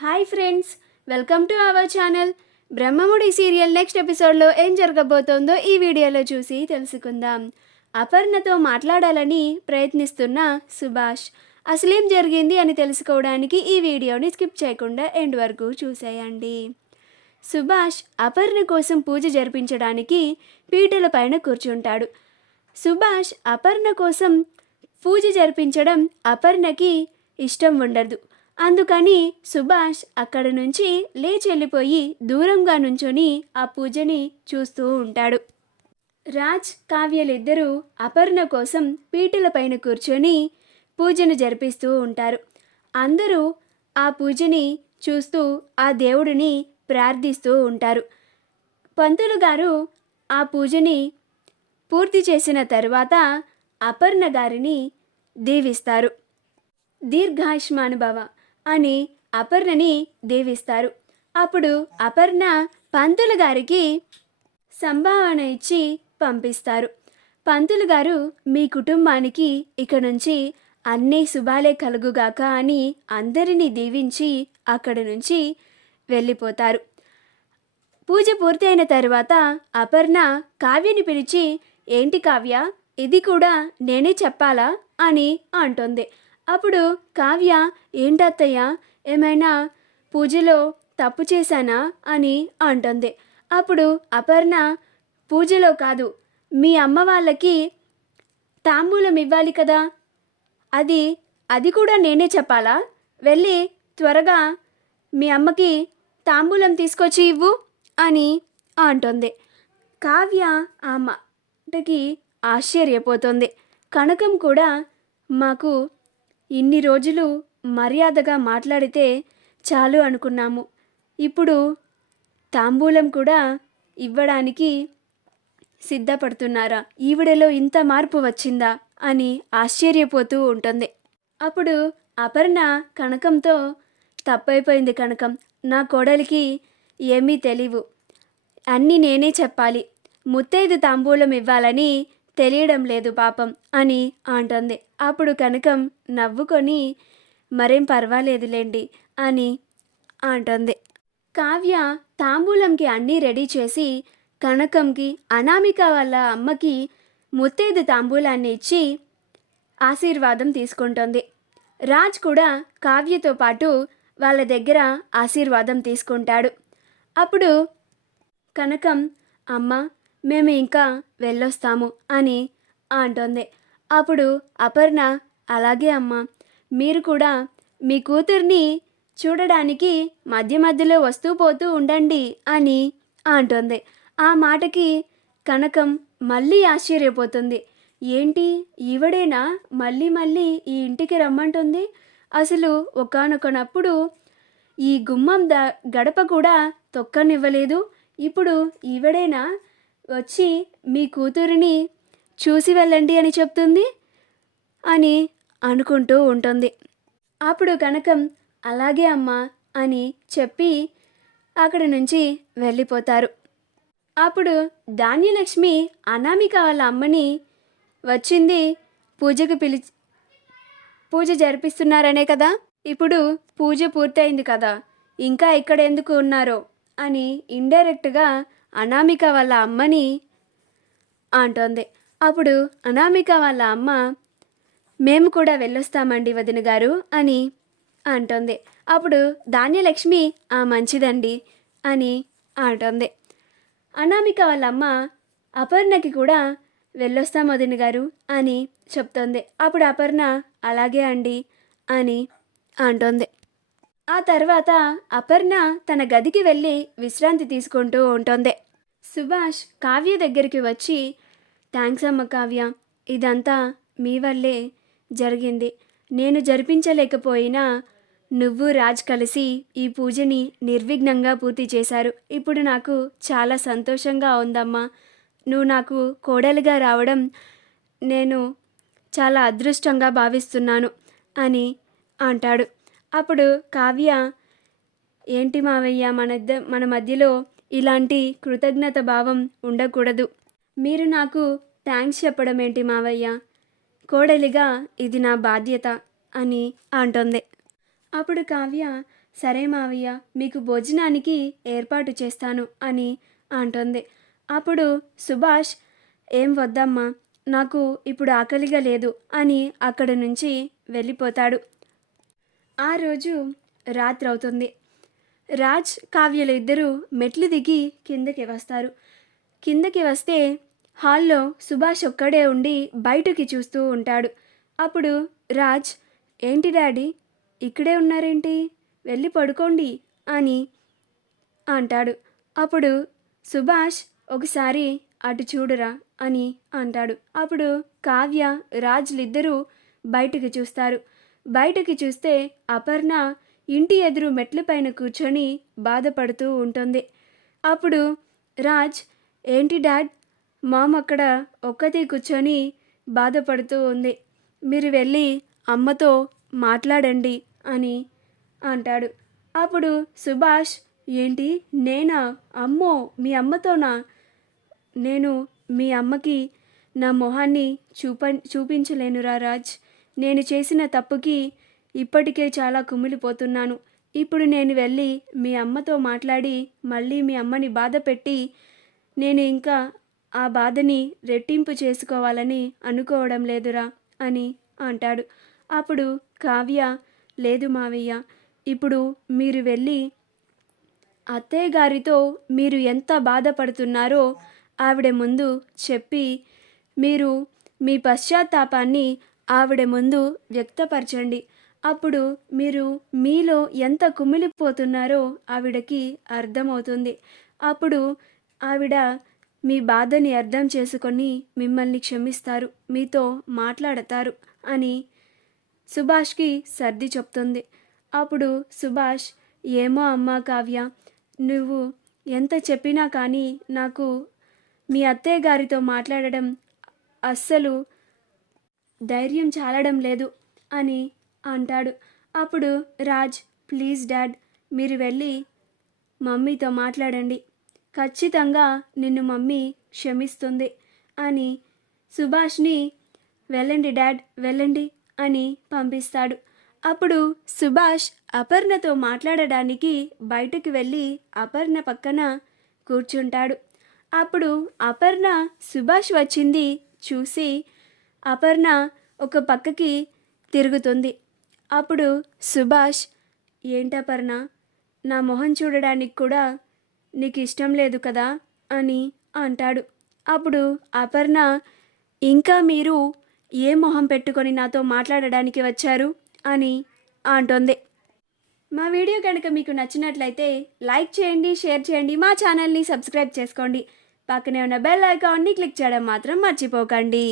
Hi friends, welcome to our channel. Brahmamudi serial next ఎపిసోడ్లో ఏం జరగబోతోందో ఈ వీడియోలో చూసి తెలుసుకుందాం. అపర్ణతో మాట్లాడాలని ప్రయత్నిస్తున్న సుభాష్ అసలేం జరిగింది అని తెలుసుకోవడానికి ఈ వీడియోని స్కిప్ చేయకుండా ఎండ్ వరకు చూసేయండి. సుభాష్ అపర్ణ కోసం పూజ జరిపించడానికి పీటల పైన కూర్చుంటాడు. సుభాష్ అపర్ణ కోసం పూజ జరిపించడం అపర్ణకి ఇష్టం ఉండదు. అందుకని సుభాష్ అక్కడి నుంచి లేచి వెళ్ళిపోయి దూరంగా నుంచొని ఆ పూజని చూస్తూ ఉంటాడు. రాజ్, కావ్యలిద్దరూ అపర్ణ కోసం పీటల పైన కూర్చొని పూజను జరిపిస్తూ ఉంటారు. అందరూ ఆ పూజని చూస్తూ ఆ దేవుడిని ప్రార్థిస్తూ ఉంటారు. పంతులు గారు ఆ పూజని పూర్తి చేసిన తరువాత అపర్ణ గారిని దీవిస్తారు. దీర్ఘాయుష్మానుభవ అని అపర్ణని దీవిస్తారు. అప్పుడు అపర్ణ పంతులు గారికి సంభావన ఇచ్చి పంపిస్తారు. పంతులు గారు, మీ కుటుంబానికి ఇక నుంచి అన్నీ శుభాలే కలుగుగాక అని అందరినీ దీవించి అక్కడి నుంచి వెళ్ళిపోతారు. పూజ పూర్తయిన తర్వాత అపర్ణ కావ్యని పిలిచి, ఏంటి కావ్య, ఇది కూడా నేనే చెప్పాలా అని అంటుంది. అప్పుడు కావ్య, ఏంటత్తయ్య, ఏమైనా పూజలో తప్పు చేశానా అని అంటుంది. అప్పుడు అపర్ణ, పూజలో కాదు, మీ అమ్మ వాళ్ళకి తాంబూలం ఇవ్వాలి కదా, అది కూడా నేనే చెప్పాలా? వెళ్ళి త్వరగా మీ అమ్మకి తాంబూలం తీసుకొచ్చి ఇవ్వు అని అంటుంది. కావ్య ఆ మాటకి ఆశ్చర్యపోతుంది. కనకం కూడా, మాకు ఇన్ని రోజులు మర్యాదగా మాట్లాడితే చాలు అనుకున్నాము, ఇప్పుడు తాంబూలం కూడా ఇవ్వడానికి సిద్ధపడుతున్నారా? ఈవిడలో ఇంత మార్పు వచ్చిందా అని ఆశ్చర్యపోతూ ఉంటుంది. అప్పుడు అపర్ణ కనకంతో, తప్పైపోయింది కనకం, నా కోడలికి ఏమీ తెలియవు, అన్నీ నేనే చెప్పాలి, ముత్తైదు తాంబూలం ఇవ్వాలని తెలియడం లేదు పాపం అని అంటుంది. అప్పుడు కనకం నవ్వుకొని, మరేం పర్వాలేదులేండి అని అంటుంది. కావ్య తాంబూలంకి అన్నీ రెడీ చేసి కనకంకి, అనామిక వాళ్ళ అమ్మకి ముత్తైదు తాంబూలాన్ని ఇచ్చి ఆశీర్వాదం తీసుకుంటుంది. రాజ్ కూడా కావ్యతో పాటు వాళ్ళ దగ్గర ఆశీర్వాదం తీసుకుంటాడు. అప్పుడు కనకం, అమ్మ, మేము ఇంకా వెళ్ళొస్తాము అని అంటుంది. అప్పుడు అపర్ణ, అలాగే అమ్మ, మీరు కూడా మీ కూతుర్ని చూడడానికి మధ్య మధ్యలో వస్తూ పోతూ ఉండండి అని అంటుంది. ఆ మాటకి కనకం మళ్ళీ ఆశ్చర్యపోతుంది. ఏంటి, ఈవిడేనా మళ్ళీ మళ్ళీ ఈ ఇంటికి రమ్మంటుంది? అసలు ఒకానొకనప్పుడు ఈ గుమ్మం గడప కూడా తొక్కనివ్వలేదు, ఇప్పుడు ఈవిడేనా వచ్చి మీ కూతురిని చూసి వెళ్ళండి అని చెప్తుంది అని అనుకుంటూ ఉంటుంది. అప్పుడు కనకం, అలాగే అమ్మా అని చెప్పి అక్కడి నుంచి వెళ్ళిపోతారు. అప్పుడు ధాన్యలక్ష్మి అనామిక వాళ్ళ అమ్మని, వచ్చింది పూజకు పూజ జరిపిస్తున్నారనే కదా, ఇప్పుడు పూజ పూర్తయింది కదా, ఇంకా ఇక్కడ ఎందుకు ఉన్నారో అని ఇండైరెక్ట్గా అనామిక వాళ్ళ అమ్మని అంటోంది. అప్పుడు అనామిక వాళ్ళ అమ్మ, మేము కూడా వెళ్ళొస్తామండి వదిన గారు అని అంటోంది. అప్పుడు ధాన్యలక్ష్మి, మంచిదండి అని అంటోంది. అనామిక వాళ్ళ అమ్మ అపర్ణకి కూడా వెళ్ళొస్తాం వదిన గారు అని చెప్తోంది. అప్పుడు అపర్ణ, అలాగే అండి అని అంటోంది. ఆ తర్వాత అపర్ణ తన గదికి వెళ్ళి విశ్రాంతి తీసుకుంటూ ఉంటుంది. సుభాష్ కావ్య దగ్గరికి వచ్చి, థ్యాంక్స్ అమ్మ కావ్య, ఇదంతా మీ వల్లే జరిగింది, నేను జరిపించలేకపోయినా నువ్వు రాజ్ కలిసి ఈ పూజని నిర్విఘ్నంగా పూర్తి చేశారు. ఇప్పుడు నాకు చాలా సంతోషంగా ఉందమ్మా, నువ్వు నాకు కోడలిగా రావడం నేను చాలా అదృష్టంగా భావిస్తున్నాను అని అంటాడు. అప్పుడు కావ్య, ఏంటి మావయ్య, మన మధ్యలో ఇలాంటి కృతజ్ఞత భావం ఉండకూడదు, మీరు నాకు థ్యాంక్స్ చెప్పడం ఏంటి మావయ్య, కోడలిగా ఇది నా బాధ్యత అని అంటుంది. అప్పుడు కావ్య, సరే మావయ్య, మీకు భోజనానికి ఏర్పాటు చేస్తాను అని అంటుంది. అప్పుడు సుభాష్, ఏం వద్దమ్మా, నాకు ఇప్పుడు ఆకలిగా లేదు అని అక్కడి నుంచి వెళ్ళిపోతాడు. ఆ రోజు రాత్రవుతుంది. రాజ్, కావ్యలు ఇద్దరూ మెట్లు దిగి కిందకి వస్తారు. కిందకి వస్తే హాల్లో సుభాష్ ఒక్కడే ఉండి బయటకి చూస్తూ ఉంటాడు. అప్పుడు రాజ్, ఏంటి డాడీ ఇక్కడే ఉన్నారేంటి, వెళ్ళి పడుకోండి అని అంటాడు. అప్పుడు సుభాష్, ఒకసారి అటు చూడురా అని అంటాడు. అప్పుడు కావ్య, రాజ్లిద్దరూ బయటికి చూస్తారు. బయటికి చూస్తే అపర్ణ ఇంటి ఎదురు మెట్లపైన కూర్చొని బాధపడుతూ ఉంటుంది. అప్పుడు రాజ్, ఏంటి డాడ్, మామ్ అక్కడ ఒక్కతే కూర్చొని బాధపడుతూ ఉంది, మీరు వెళ్ళి అమ్మతో మాట్లాడండి అని అంటాడు. అప్పుడు సుభాష్, ఏంటి నేనా, అమ్మో మీ అమ్మతోనా, నేను మీ అమ్మకి నా మొహాన్ని చూపించలేనురా రాజ్, నేను చేసిన తప్పుకి ఇప్పటికే చాలా కుమిలిపోతున్నాను. ఇప్పుడు నేను వెళ్ళి మీ అమ్మతో మాట్లాడి మళ్ళీ మీ అమ్మని బాధ పెట్టి నేను ఇంకా ఆ బాధని రెట్టింపు చేసుకోవాలని అనుకోవడం లేదురా అని అంటాడు. అప్పుడు కావ్య, లేదు మావయ్య, ఇప్పుడు మీరు వెళ్ళి అత్తయ్య గారితో మీరు ఎంత బాధపడుతున్నారో ఆవిడ ముందు చెప్పి మీరు మీ పశ్చాత్తాపాన్ని ఆవిడ ముందు వ్యక్తపరచండి. అప్పుడు మీరు మీలో ఎంత కుమిలిపోతున్నారో ఆవిడకి అర్థమవుతుంది. అప్పుడు ఆవిడ మీ బాధని అర్థం చేసుకొని మిమ్మల్ని క్షమిస్తారు, మీతో మాట్లాడతారు అని సుభాష్కి సర్ది చెప్తుంది. అప్పుడు సుభాష్, ఏమో అమ్మా కావ్య, నువ్వు ఎంత చెప్పినా కానీ నాకు మీ అత్తయ్య గారితో మాట్లాడడం అస్సలు ధైర్యం చాలడం లేదు అని అంటాడు. అప్పుడు రాజ్, ప్లీజ్ డాడ్, మీరు వెళ్ళి మమ్మీతో మాట్లాడండి, ఖచ్చితంగా నిన్ను మమ్మీ క్షమిస్తుంది అని సుభాష్ని వెళ్ళండి డాడ్, వెళ్ళండి అని పంపిస్తాడు. అప్పుడు సుభాష్ అపర్ణతో మాట్లాడడానికి బయటకు వెళ్ళి అపర్ణ పక్కన కూర్చుంటాడు. అప్పుడు అపర్ణ సుభాష్ వచ్చింది చూసి అపర్ణ ఒక పక్కకి తిరుగుతుంది. అప్పుడు సుభాష్, ఏంటపర్ణ, నా మొహం చూడడానికి కూడా నీకు ఇష్టం లేదు కదా అని అంటాడు. అప్పుడు అపర్ణ, ఇంకా మీరు ఏ మొహం పెట్టుకొని నాతో మాట్లాడడానికి వచ్చారు అని అంటుంది. మా వీడియో కనుక మీకు నచ్చినట్లయితే లైక్ చేయండి, షేర్ చేయండి, మా ఛానల్ని సబ్స్క్రైబ్ చేసుకోండి, పక్కనే ఉన్న బెల్ ఐకాన్ని క్లిక్ చేయడం మాత్రం మర్చిపోకండి.